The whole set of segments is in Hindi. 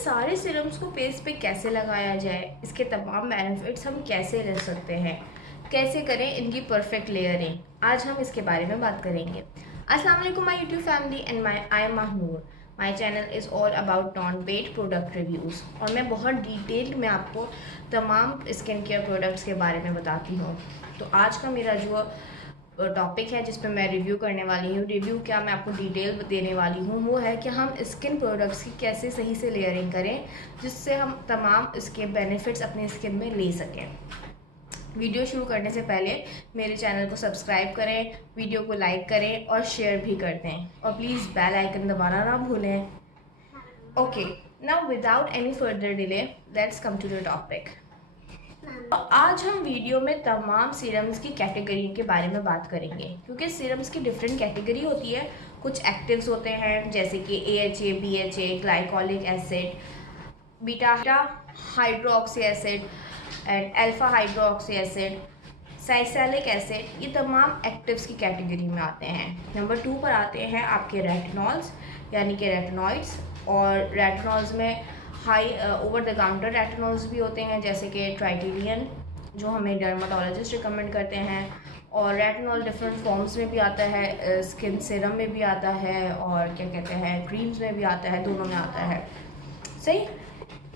सारे सीरम्स को फेस पे कैसे लगाया जाए, इसके तमाम बेनिफिट्स हम कैसे ले सकते हैं, कैसे करें इनकी परफेक्ट लेयरिंग, आज हम इसके बारे में बात करेंगे। अस्सलाम वालेकुम my YouTube family and I am Mahnoor. My channel is all about non paid product reviews और मैं बहुत डिटेल में आपको तमाम स्किन केयर प्रोडक्ट्स के बारे में बताती हूँ। तो आज का मेरा जो टॉपिक है जिस पे मैं रिव्यू करने वाली हूँ, रिव्यू क्या मैं आपको डिटेल देने वाली हूँ, वो है कि हम स्किन प्रोडक्ट्स की कैसे सही से लेयरिंग करें जिससे हम तमाम इसके बेनिफिट्स अपनी स्किन में ले सकें। वीडियो शुरू करने से पहले मेरे चैनल को सब्सक्राइब करें, वीडियो को लाइक करें और शेयर भी कर दें और प्लीज़ बेल आइकन दबाना ना भूलें। Okay, now without any further delay let's come to the topic. आज हम वीडियो में तमाम सीरम्स की कैटेगरी के बारे में बात करेंगे क्योंकि सीरम्स की डिफरेंट कैटेगरी होती है। कुछ एक्टिव्स होते हैं जैसे कि AHA, BHA, glycolic acid, beta hydroxy acid and alpha hydroxy acid, salicylic acid, ये तमाम एक्टिव्स की कैटेगरी में आते हैं। नंबर 2 पर आते हैं आपके रेटिनॉल्स यानी कि रेटिनॉइड्स, और रेटिनॉल्स में high over the counter retinols भी होते हैं जैसे कि ट्राइटिलियन जो हमें डर्माटोलॉजिस्ट रिकमेंड करते हैं, और रेटिनॉल डिफरेंट फॉर्म्स में भी आता है, स्किन सीरम में भी आता है और क्या कहते हैं क्रीम्स में भी आता है, दोनों में आता है। सही।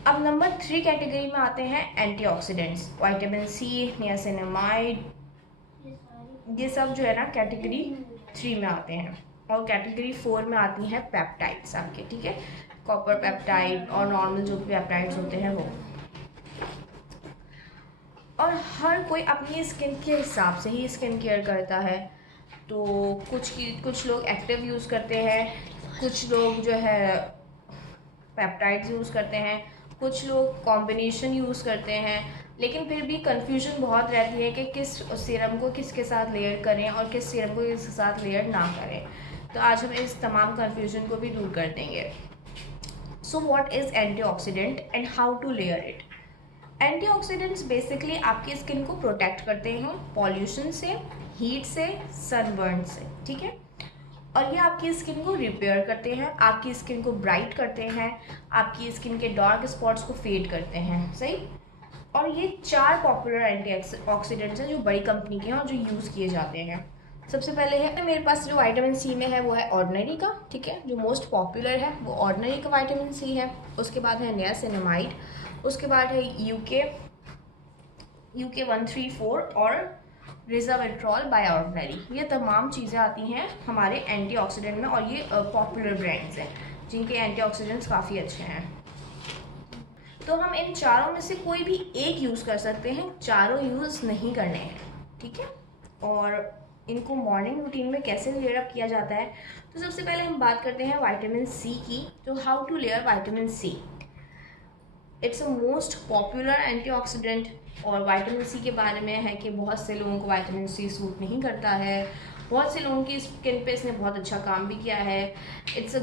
अब नंबर 3 कैटेगरी में आते हैं एंटीऑक्सीडेंट्स, विटामिन C, नियासिनामाइड, ये सब जो है ना कैटेगरी 3 में आते हैं। और कैटेगरी 4 में आती हैं पेप्टाइड्स आपके, ठीक है, कॉपर पेप्टाइड और नॉर्मल जो भी पेप्टाइड्स होते हैं वो। और हर कोई अपनी स्किन के हिसाब से ही स्किन केयर करता है। तो कुछ लोग एक्टिव यूज़ करते हैं, कुछ लोग जो है पेप्टाइड्स यूज़ करते हैं, कुछ लोग कॉम्बिनेशन यूज़ करते हैं, लेकिन फिर भी कन्फ्यूजन बहुत रहती है कि किस सीरम को किसके साथ लेयर करें और किस सीरम को किसके साथ लेयर ना करें। तो आज हम इस तमाम कन्फ्यूजन को भी दूर कर देंगे। So what is antioxidant and how to layer it. Antioxidants basically आपकी स्किन को प्रोटेक्ट करते हैं पॉल्यूशन से, हीट से, सनबर्न से, ठीक है। और ये आपकी स्किन को रिपेयर करते हैं, आपकी स्किन को ब्राइट करते हैं, आपकी स्किन के डार्क स्पॉट्स को फेड करते हैं। सही। और ये 4 पॉपुलर एंटीऑक्सीडेंट्स हैं जो बड़ी कंपनी के हैं और जो यूज़ किए जाते हैं। सबसे पहले है मेरे पास जो विटामिन C में है वो है ऑर्डिनरी का, ठीक है, जो मोस्ट पॉपुलर है वो ऑर्डिनरी का विटामिन C है। उसके बाद है नियासिनामाइड, उसके बाद है UK 134 और रिजाविट्रॉल बाय ऑर्डिनरी। ये तमाम चीज़ें आती हैं हमारे एंटीऑक्सीडेंट में और ये पॉपुलर ब्रांड्स हैं जिनके एंटीऑक्सीडेंट्स काफ़ी अच्छे हैं। तो हम इन चारों में से कोई भी एक यूज़ कर सकते हैं, चारों यूज़ नहीं करने हैं, ठीक है। और इनको मॉर्निंग रूटीन में कैसे लेयर अप किया जाता है, तो सबसे पहले हम बात करते हैं विटामिन C की। तो how to layer vitamin C। It's a most popular antioxidant और विटामिन C के बारे में है कि बहुत से लोगों को विटामिन C सूट नहीं करता है, बहुत से लोगों की स्किन पे इसने बहुत अच्छा काम भी किया है। It's a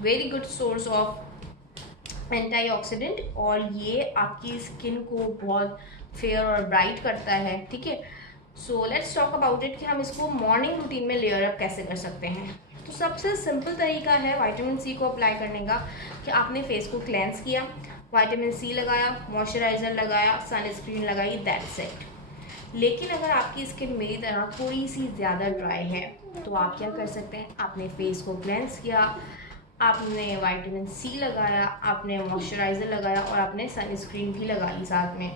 very good source of antioxidant और ये आपकी स्किन को बहुत फेयर और ब्राइट करता है, ठीक है। So let's talk about it कि हम इसको मॉर्निंग रूटीन में लेयर अप कैसे कर सकते हैं। तो सबसे सिंपल तरीका है विटामिन C को अप्लाई करने का कि आपने फेस को क्लेंस किया, विटामिन C लगाया, मॉइस्चराइज़र लगाया, सनस्क्रीन लगाई, दैट्स इट। लेकिन अगर आपकी स्किन मेरी तरह थोड़ी सी ज़्यादा ड्राई है तो आप क्या कर सकते हैं, आपने फेस को क्लेंस किया, आपने विटामिन C लगाया, आपने मॉइस्चराइज़र लगाया और आपने सनस्क्रीन भी लगा ली साथ में,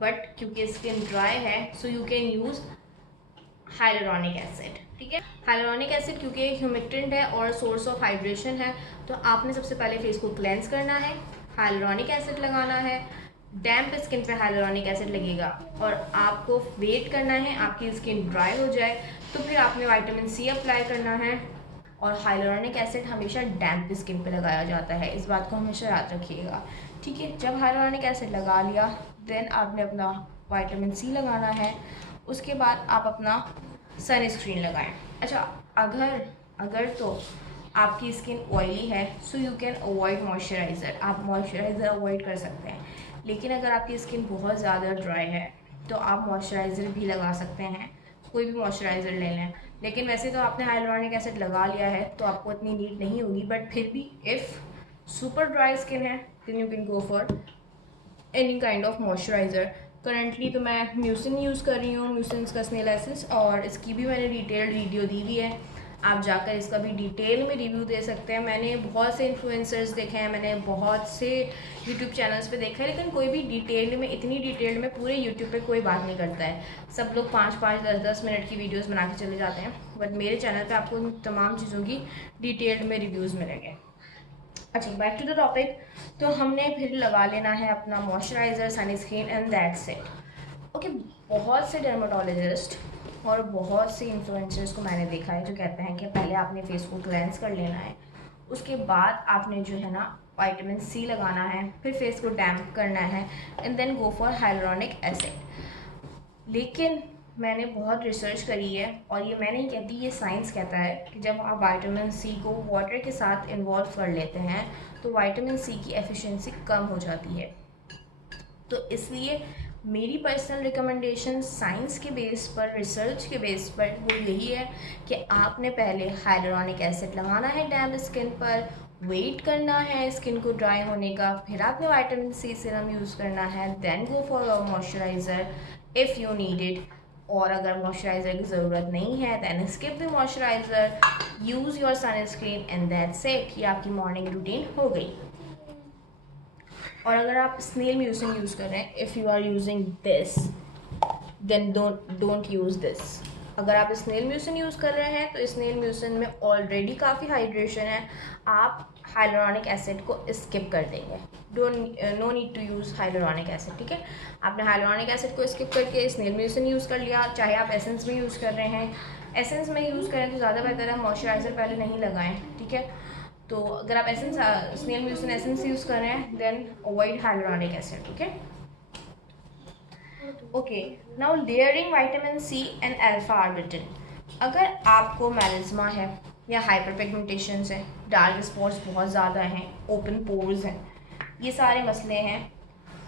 बट क्योंकि स्किन ड्राई है so you can use hyaluronic acid, ठीक है। हाइलुरोनिक एसिड क्योंकि ह्यूमिक्टेंट है और सोर्स ऑफ हाइड्रेशन है, तो आपने सबसे पहले फेस को क्लेंस करना है, हाइलुरोनिक एसिड लगाना है, डैम्प स्किन पे हाइलुरोनिक एसिड लगेगा और आपको वेट करना है आपकी स्किन ड्राई हो जाए, तो फिर आपने विटामिन C अप्लाई करना है। और हाइलुरोनिक एसिड हमेशा डैम्प स्किन पे लगाया जाता है, इस बात को हमेशा याद रखिएगा, ठीक है। जब हाइलुरोनिक एसिड लगा लिया देन आपने अपना विटामिन C लगाना है, उसके बाद आप अपना सनस्क्रीन लगाएं। अच्छा, अगर तो आपकी स्किन ऑयली है so you can avoid moisturiser, आप मॉइस्चराइज़र अवॉइड कर सकते हैं। लेकिन अगर आपकी स्किन बहुत ज़्यादा ड्राई है तो आप मॉइस्चराइज़र भी लगा सकते हैं, कोई भी मॉइस्चराइज़र ले लें। लेकिन वैसे तो आपने हाइलुरोनिक एसिड लगा लिया है तो आपको इतनी नीड नहीं होगी, बट फिर भी इफ़ सुपर ड्राई स्किन है then you can go for any kind of moisturiser. Currently तो मैं म्यूसिन यूज़ कर रही हूँ, म्यूसिन का स्नेल एसेंस, और इसकी भी मैंने डिटेल्ड वीडियो दी हुई है, आप जाकर इसका भी डिटेल में रिव्यू दे सकते हैं। मैंने बहुत से इन्फ्लुएंसर्स देखे हैं, मैंने बहुत से यूट्यूब चैनल्स पे देखा है, लेकिन कोई भी डिटेल में, इतनी डिटेल में पूरे यूट्यूब पे कोई बात नहीं करता है। सब लोग 5-5, 10-10 मिनट की वीडियोस बना के चले जाते हैं, बट मेरे चैनल पे आपको तमाम चीज़ों की डिटेल्ड में रिव्यूज़ मिलेंगे। अच्छा, बैक टू द टॉपिक। तो हमने फिर लगा लेना है अपना moisturiser, sunscreen and that's it. Okay, बहुत से डर्माटोलॉजिस्ट और बहुत से इन्फ्लुएंसर्स को मैंने देखा है जो कहते हैं कि पहले आपने फेस को क्लेंस कर लेना है, उसके बाद आपने जो है ना विटामिन सी लगाना है, फिर फेस को डैम्प करना है and then go for hyaluronic acid. लेकिन मैंने बहुत रिसर्च करी है, और ये मैं नहीं कहती, ये साइंस कहता है कि जब आप विटामिन सी को वाटर के साथ इन्वॉल्व कर लेते हैं तो विटामिन सी की एफिशिएंसी कम हो जाती है। तो इसलिए मेरी पर्सनल रिकमेंडेशन साइंस के बेस पर, रिसर्च के बेस पर वो यही है कि आपने पहले हाइलुरोनिक एसिड लगाना है डैम्प स्किन पर, वेट करना है स्किन को ड्राई होने का, फिर आपने विटामिन सी सीरम यूज़ करना है, then go for a moisturiser if you need it. और अगर मॉइस्चराइज़र की ज़रूरत नहीं है then skip the moisturiser, use your sunscreen and that's it. ये आपकी मॉर्निंग रूटीन हो गई। और अगर आप स्नेल म्यूसिन यूज़ कर रहे हैं, if you are using this then don't use this. अगर आप स्नेल म्यूसिन यूज़ कर रहे हैं तो स्नेल म्यूसिन में ऑलरेडी काफ़ी हाइड्रेशन है, आप हाइलुरोनिक एसिड को स्किप कर देंगे। No need to use hyaluronic acid, ठीक है। आपने हाइलुरोनिक एसिड को स्किप करके स्नेल म्यूसिन यूज़ कर लिया। चाहे आप एसेंस में यूज़ कर रहे हैं, एसेंस में यूज़ करें तो ज़्यादा बेहतर है, मॉइस्चराइज़र पहले नहीं लगाएं, ठीक है। तो अगर आप essence, snail mucin essence use कर रहे हैं then avoid hyaluronic acid, okay. Okay, now layering vitamin C and alpha arbutin. अगर आपको मेलास्मा है या हाइपर पिगमेंटेशन है, डार्क स्पॉट्स बहुत ज़्यादा हैं, ओपन पोर्स हैं, ये सारे मसले हैं,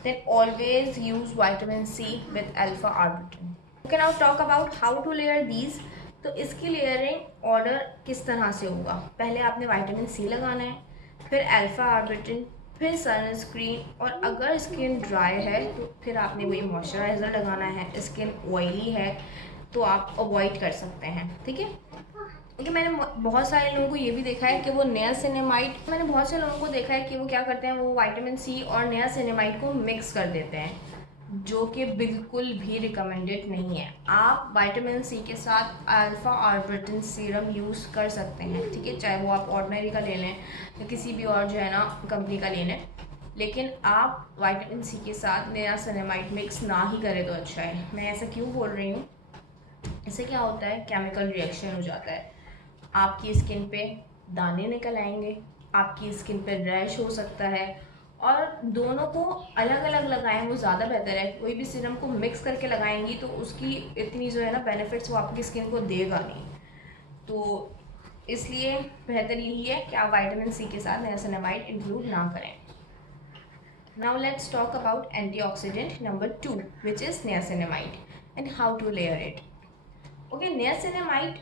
then always use vitamin C with alpha arbutin. Okay, now talk about how to layer these. तो इसकी लेयरिंग ऑर्डर किस तरह से होगा? पहले आपने विटामिन सी लगाना है, फिर अल्फा आर्बिटिन, फिर सनस्क्रीन, और अगर स्किन ड्राई है तो फिर आपने वही मॉइस्चराइज़र लगाना है। स्किन ऑयली है तो आप अवॉइड कर सकते हैं, ठीक है। क्योंकि मैंने बहुत सारे लोगों को ये भी देखा है कि वो नियासिनामाइड, मैंने बहुत से लोगों को देखा है कि वो क्या करते हैं, वो विटामिन सी और नियासिनामाइड को मिक्स कर देते हैं, जो कि बिल्कुल भी रिकमेंडेड नहीं है। आप विटामिन सी के साथ अल्फा आर्बिटिन सीरम यूज़ कर सकते हैं, ठीक है, चाहे वो आप ऑर्डिनरी का ले लें या किसी भी और जो है ना कंपनी का ले लें, लेकिन आप विटामिन सी के साथ नियासिनामाइड मिक्स ना ही करें तो अच्छा है। मैं ऐसा क्यों बोल रही हूँ, इससे क्या होता है, केमिकल रिएक्शन हो जाता है, आपकी स्किन पे दाने निकल आएंगे, आपकी स्किन पे रैश हो सकता है, और दोनों को अलग अलग लगाएं वो ज़्यादा बेहतर है। कोई भी सीरम को मिक्स करके लगाएंगी तो उसकी इतनी जो है ना बेनिफिट्स वो आपकी स्किन को देगा नहीं। तो इसलिए बेहतर यही है कि आप विटामिन सी के साथ नियासिनामाइड इंक्लूड ना करें। Now let's talk about antioxidant number 2 which is niacinamide and how to layer it. Okay, niacinamide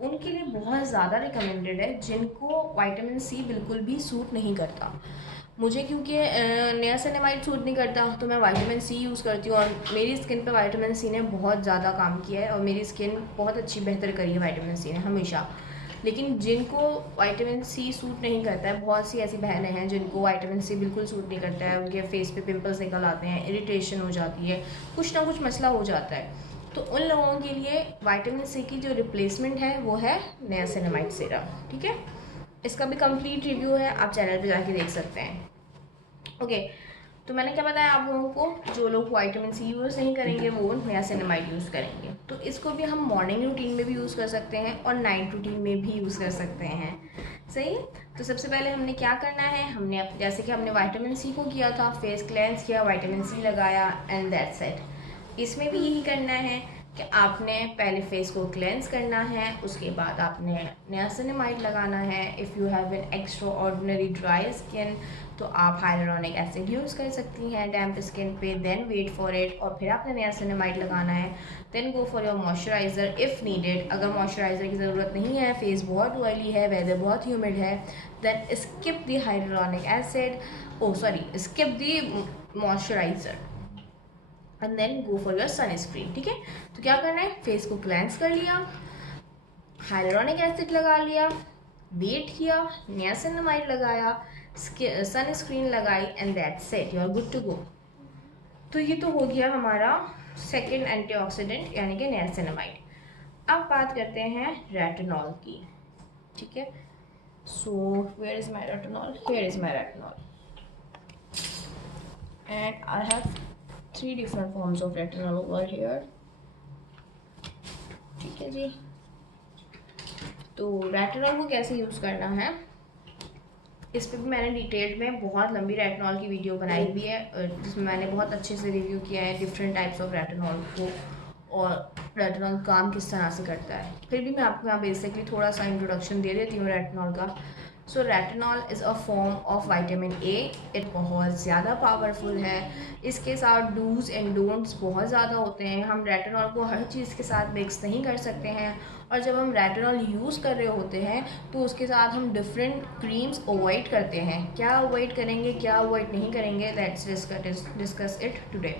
उनके लिए बहुत ज़्यादा रिकमेंडेड है जिनको विटामिन सी बिल्कुल भी सूट नहीं करता। मुझे क्योंकि नियासिनामाइड सूट नहीं करता तो मैं विटामिन सी यूज़ करती हूँ, और मेरी स्किन पे विटामिन सी ने बहुत ज़्यादा काम किया है और मेरी स्किन बहुत अच्छी बेहतर करी है विटामिन सी ने हमेशा। लेकिन जिनको विटामिन सी सूट नहीं करता है, बहुत सी ऐसी बहनें हैं जिनको विटामिन सी बिल्कुल सूट नहीं करता है, उनके फेस पे पिंपल्स निकल आते हैं, इरिटेशन हो जाती है, कुछ ना कुछ मसला हो जाता है, तो उन लोगों के लिए विटामिन सी की जो रिप्लेसमेंट है वो है नियासिनामाइड सीरम, ठीक है। इसका भी कंप्लीट रिव्यू है, आप चैनल पे जाके देख सकते हैं। ओके, तो मैंने क्या बताया आप लोगों को, जो लोग विटामिन सी यूज़ नहीं करेंगे वो नियासिनामाइड यूज़ करेंगे। तो इसको भी हम मॉर्निंग रूटीन में भी यूज़ कर सकते हैं और नाइट रूटीन में भी यूज़ कर सकते हैं, सही। तो सबसे पहले हमने क्या करना है, हमने जैसे कि हमने विटामिन सी को किया था, फेस क्लेंस किया, विटामिन सी लगाया एंड दैट्स इट। इसमें भी यही करना है कि आपने पहले फेस को क्लेंस करना है, उसके बाद आपने नियासिनामाइड लगाना है। If you have an extraordinary dry skin तो आप हाइलुरोनिक एसिड यूज़ कर सकती हैं डैम्प स्किन पे, देन वेट फॉर इट, और फिर आपने नियासिनामाइड लगाना है। Then go for your moisturiser if needed. अगर मॉइस्चराइज़र की ज़रूरत नहीं है, फेस बहुत ऑयली है, वेदर बहुत ह्यूमिड है, then skip the hyaluronic acid, skip the moisturiser and then go for your sunscreen. ठीक है, तो क्या करना है, फेस को क्लेंस कर लिया, हाइलुरोनिक एसिड लगा लिया, वेट किया, नियासिनामाइड लगाया, सनस्क्रीन लगाई, and that's it, you are good to go. तो ये तो हो गया हमारा सेकेंड एंटीऑक्सीडेंट यानी कि नियासिनामाइड। अब बात करते हैं रेटिनॉल की। ठीक है, so where is my retinol, here is my retinol and I have 3 different forms of retinol over here। ठीक है जी, तो रेटिनॉल को कैसे यूज़ करना है इस पर भी मैंने डिटेल्ड में बहुत लंबी रेटिनॉल की वीडियो बनाई हुई है, जिसमें मैंने बहुत अच्छे से रिव्यू किया है डिफरेंट टाइप्स ऑफ रेटिनॉल को और रेटिनॉल काम किस तरह से करता है। फिर भी मैं आपको यहाँ बेसिकली थोड़ा सा इंट्रोडक्शन दे देती हूँ रेटिनॉल का। So retinol is a form of vitamin A. It बहुत ज़्यादा पावरफुल है। इसके साथ डूज एंड डोंट्स बहुत ज़्यादा होते हैं। हम रेटिनॉल को हर चीज़ के साथ मिक्स नहीं कर सकते हैं, और जब हम रेटिनॉल यूज़ कर रहे होते हैं तो उसके साथ हम डिफरेंट क्रीम्स अवॉइड करते हैं। क्या अवॉइड करेंगे, क्या अवॉइड नहीं करेंगे, लेट्स डिस्कस इट टुडे।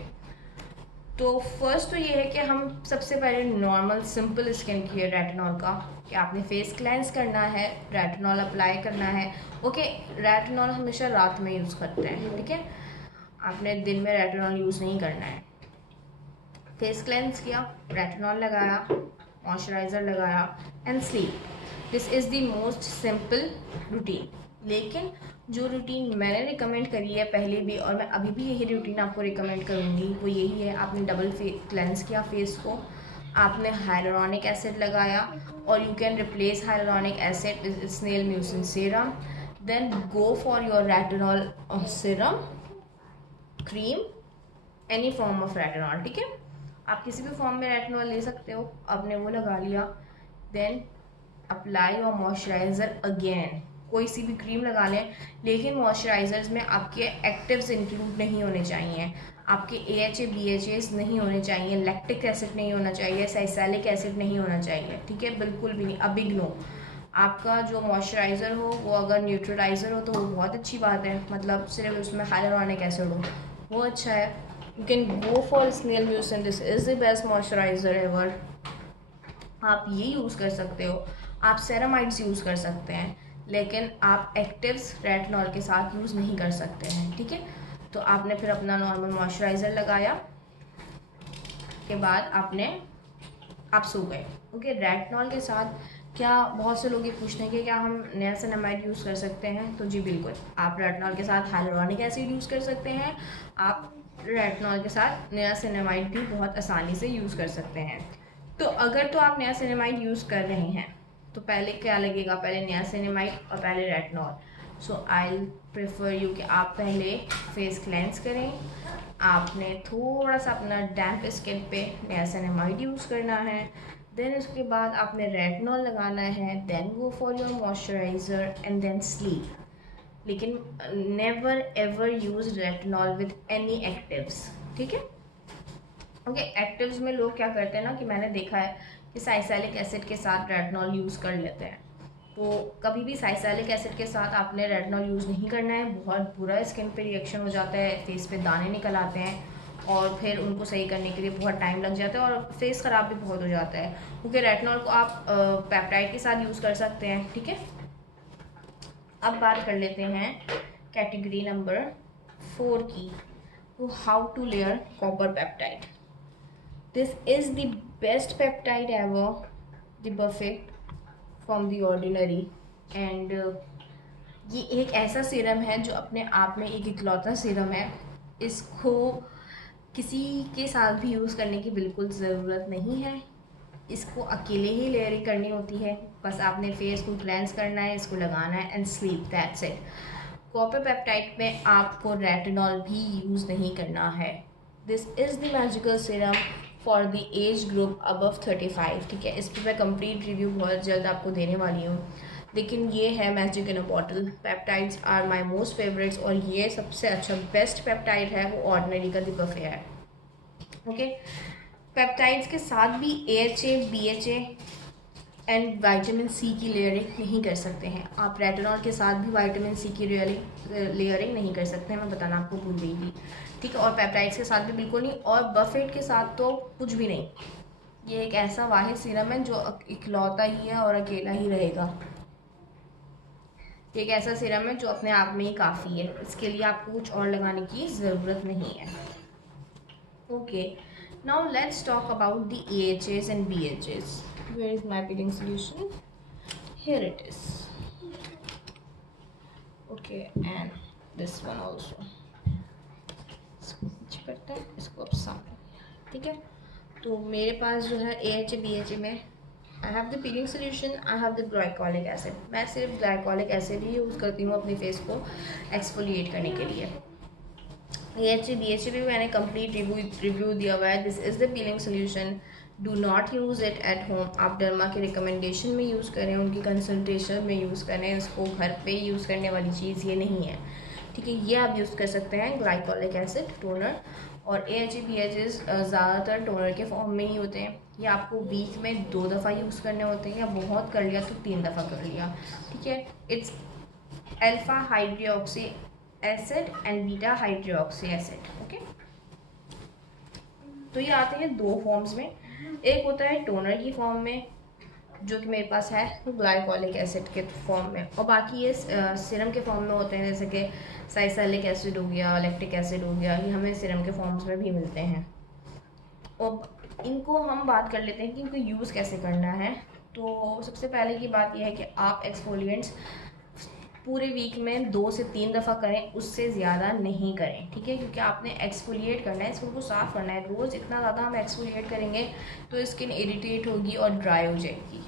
तो फर्स्ट तो ये है कि हम सबसे पहले normal simple skin care retinol का, कि आपने फेस क्लेंस करना है, रेटिनॉल अप्लाई करना है। ओके, रेटिनॉल हमेशा रात में यूज़ करते हैं, ठीक है, आपने दिन में रेटिनॉल यूज़ नहीं करना है। फेस क्लेंस किया, रेटिनॉल लगाया, मॉइस्चराइज़र लगाया and sleep. This is the most simple routine. लेकिन जो रूटीन मैंने रिकमेंड करी है पहले भी, और मैं अभी भी यही रूटीन आपको रिकमेंड करूँगी, वो यही है। आपने डबल क्लेंस किया फेस को, आपने हाइलुरोनिक एसिड लगाया, और you can replace hyaluronic acid with snail mucin serum, then go for your retinol serum, cream, any form of retinol. ठीक है, आप किसी भी फॉर्म में रेटिनॉल ले सकते हो। आपने वो लगा लिया, देन अप्लाई और मॉइस्चराइज़र अगेन, कोई सी भी क्रीम लगा लें, लेकिन मॉइस्चराइज़र्स में आपके एक्टिव्स इंक्लूड नहीं होने चाहिए, आपके AHA BHAs नहीं होने चाहिए, लैक्टिक एसिड नहीं होना चाहिए, सैलिसिलिक एसिड नहीं होना चाहिए। ठीक है, बिल्कुल भी नहीं, अ बिग नो। आपका जो मॉइस्चराइज़र हो वो अगर न्यूट्रलाइज़र हो तो वो बहुत अच्छी बात है, मतलब सिर्फ उसमें हाइलुरोनिक एसिड हो, वो अच्छा है। You can go for snail mucin, this is the best moisturiser ever. आप ये यूज़ कर सकते हो, आप सेरामाइड्स यूज़ कर सकते हैं, लेकिन आप एक्टिव्स रेटिनॉल के साथ यूज़ नहीं कर सकते हैं। ठीक है, तो आपने फिर अपना नॉर्मल मॉइस्चराइज़र लगाया के बाद आप सो गए। ओके, रेटिनॉल के साथ क्या बहुत से लोग ये पूछते हैं कि क्या हम नियासिनामाइड यूज़ कर सकते हैं, तो जी बिल्कुल, आप रेटिनॉल के साथ हाइलुरोनिक एसिड यूज़ कर सकते हैं, आप रेटिनॉल के साथ नियासिनामाइड भी बहुत आसानी से यूज़ कर सकते हैं। तो अगर तो आप नियासिनामाइड यूज़ कर रहे हैं तो पहले क्या लगेगा, पहले नियासिनामाइड और पहले retinol. So I prefer you कि आप पहले फेस क्लेंस करें, आपने थोड़ा सा अपना डैम्प स्किन पे नियासिनामाइड यूज़ करना है, देन उसके बाद आपने रेटिनॉल लगाना है, then go for your moisturiser and then sleep. लेकिन never ever use retinol with any actives. ठीक है, ओके, एक्टिव्स में लोग क्या करते हैं ना, कि मैंने देखा है कि सैलिसिलिक एसिड के साथ रेटिनॉल यूज़ कर लेते हैं। तो कभी भी सैलिसिलिक एसिड के साथ आपने रेटिनॉल यूज़ नहीं करना है, बहुत बुरा स्किन पे रिएक्शन हो जाता है, फेस पे दाने निकल आते हैं, और फिर उनको सही करने के लिए बहुत टाइम लग जाता है, और फेस ख़राब भी बहुत हो जाता है। क्योंकि रेटिनॉल को आप पेप्टाइड के साथ यूज़ कर सकते हैं। ठीक है, अब बात कर लेते हैं कैटेगरी नंबर 4 की, तो how to layer copper peptide. This is the best peptide ever, the buffet from the ordinary, and ये एक ऐसा सीरम है जो अपने आप में एक इकलौता सीरम है। इसको किसी के साथ भी यूज़ करने की बिल्कुल ज़रूरत नहीं है, इसको अकेले ही लेयरिंग करनी होती है। बस आपने फेस को क्लेंस करना है, इसको लगाना है and sleep, that's it. Copper peptide में आपको रेटिनॉल भी यूज़ नहीं करना है। This is the magical serum for the age group above 35। ठीक है, इस पर मैं कंप्लीट रिव्यू बहुत जल्द आपको देने वाली हूँ। लेकिन ये है magic in a bottle, peptides are my most favourites, और ये सबसे अच्छा बेस्ट पेप्टाइड है वो ऑर्डिनरी का द बफे है। ओके, पेप्टाइड्स के साथ भी AHA, BHA and vitamin C की लेयरिंग नहीं कर सकते हैं आप। रेटिनॉल के साथ भी विटामिन सी की लेयरिंग नहीं कर सकते हैं, मैं बताना आपको भूल गई थी। ठीक है, और पेप्टाइड्स के साथ भी बिल्कुल नहीं, और बफेट के साथ तो कुछ भी नहीं। ये एक ऐसा वाहिद सीरम है जो इकलौता ही है और अकेला ही रहेगा। एक ऐसा सीरम है जो अपने आप में ही काफ़ी है, इसके लिए आपको कुछ और लगाने की ज़रूरत नहीं है। Okay, now let's talk about the AHAs and BHAs. Where is my peeling solution? Here it is. Okay, and this one also. इसको पीछे करते हैं, इसको अब सामने। ठीक है, तो मेरे पास जो है AHA BHA में I have the peeling solution, I have the glycolic acid. मैं सिर्फ ग्लाइकोलिक एसिड ही यूज़ करती हूँ अपने फेस को एक्सफोलिएट करने के लिए। AHA BHA भी मैंने कंप्लीट रिव्यू दिया हुआ है। This is the peeling solution, do not use it at home. आप डर्मा के रिकमेंडेशन में यूज़ करें, उनकी कंसल्टेशन में यूज़ करें, इसको घर पे यूज़ करने वाली चीज़ ये नहीं है। ठीक है, ये आप यूज़ कर सकते हैं ग्लाइकोलिक एसिड टोनर। और AHA BHA ज़्यादातर टोनर के फॉर्म में ही होते हैं। ये आपको वीक में 2 दफ़ा यूज़ करने होते हैं, या बहुत कर लिया तो 3 दफ़ा कर लिया। ठीक है, it's alpha hydroxy acid and beta hydroxy acid. Okay, तो ये आते हैं 2 फॉर्म्स में। एक होता है टोनर की फॉर्म में, जो कि मेरे पास है ग्लाइकोलिक एसिड के फॉर्म में, और बाकी ये सीरम के फॉर्म में होते हैं, जैसे कि साइसालिक एसिड हो गया, लैक्टिक एसिड हो गया, ये हमें सीरम के फॉर्म्स में भी मिलते हैं। और इनको हम बात कर लेते हैं कि इनको यूज़ कैसे करना है। तो सबसे पहले की बात यह है कि आप एक्सफोलिएंट्स पूरे वीक में 2 से 3 दफ़ा करें, उससे ज़्यादा नहीं करें। ठीक है, क्योंकि आपने एक्सफोलिएट करना है, स्किन को साफ़ करना है। रोज़ इतना ज़्यादा हम एक्सफोलिएट करेंगे तो स्किन इरिटेट होगी और ड्राई हो जाएगी।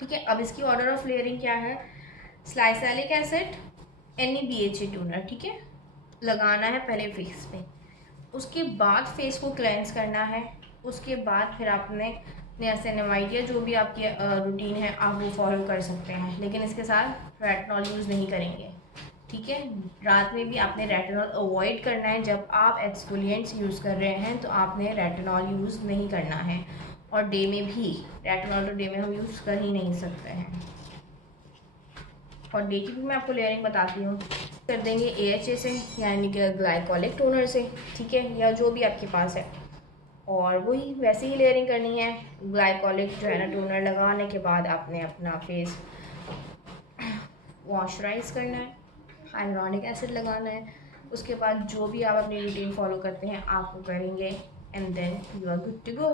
ठीक है, अब इसकी ऑर्डर ऑफ लेयरिंग क्या है? Salicylic acid, NaBHA toner. ठीक है, लगाना है पहले फेस पे, उसके बाद फेस को क्लेंस करना है। उसके बाद फिर आपने नियासिनामाइड या जो भी आपकी रूटीन है आप वो फॉलो कर सकते हैं, लेकिन इसके साथ रेटिनॉल यूज़ नहीं करेंगे। ठीक है, रात में भी आपने रेटिनॉल अवॉइड करना है। जब आप एक्सफोलिएंट्स यूज़ कर रहे हैं तो आपने रेटिनॉल यूज़ नहीं करना है, और डे में भी रेटिनॉल तो डे में हम यूज़ कर ही नहीं सकते हैं। और डे की भी मैं आपको लेयरिंग बताती हूँ। कर देंगे AHA से, यानी कि ग्लाइकोलिक टोनर से। ठीक है, या जो भी आपके पास है, और वही वैसे ही लेयरिंग करनी है। ग्लाइकोलिक जो है ना टोनर लगाने के बाद आपने अपना फेस मॉइस्चराइज करना है, हाइलुरोनिक एसिड लगाना है। उसके बाद जो भी आप अपनी रूटीन फॉलो करते हैं आप वो करेंगे, and then you are good to go.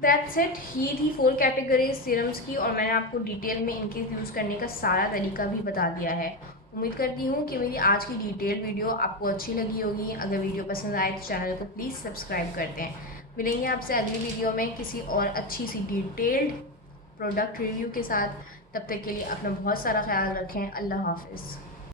That's it. ये थी 4 कैटेगरीज सीरम्स की, और मैंने आपको डिटेल में इनके यूज़ करने का सारा तरीका भी बता दिया है। उम्मीद करती हूँ कि मेरी आज की डिटेल वीडियो आपको अच्छी लगी होगी। अगर वीडियो पसंद आए तो चैनल को प्लीज़ सब्सक्राइब कर दें। मिलेंगे आपसे अगली वीडियो में किसी और अच्छी सी डिटेल्ड प्रोडक्ट रिव्यू के साथ। तब तक के लिए अपना बहुत सारा ख्याल रखें। अल्लाह हाफिज़।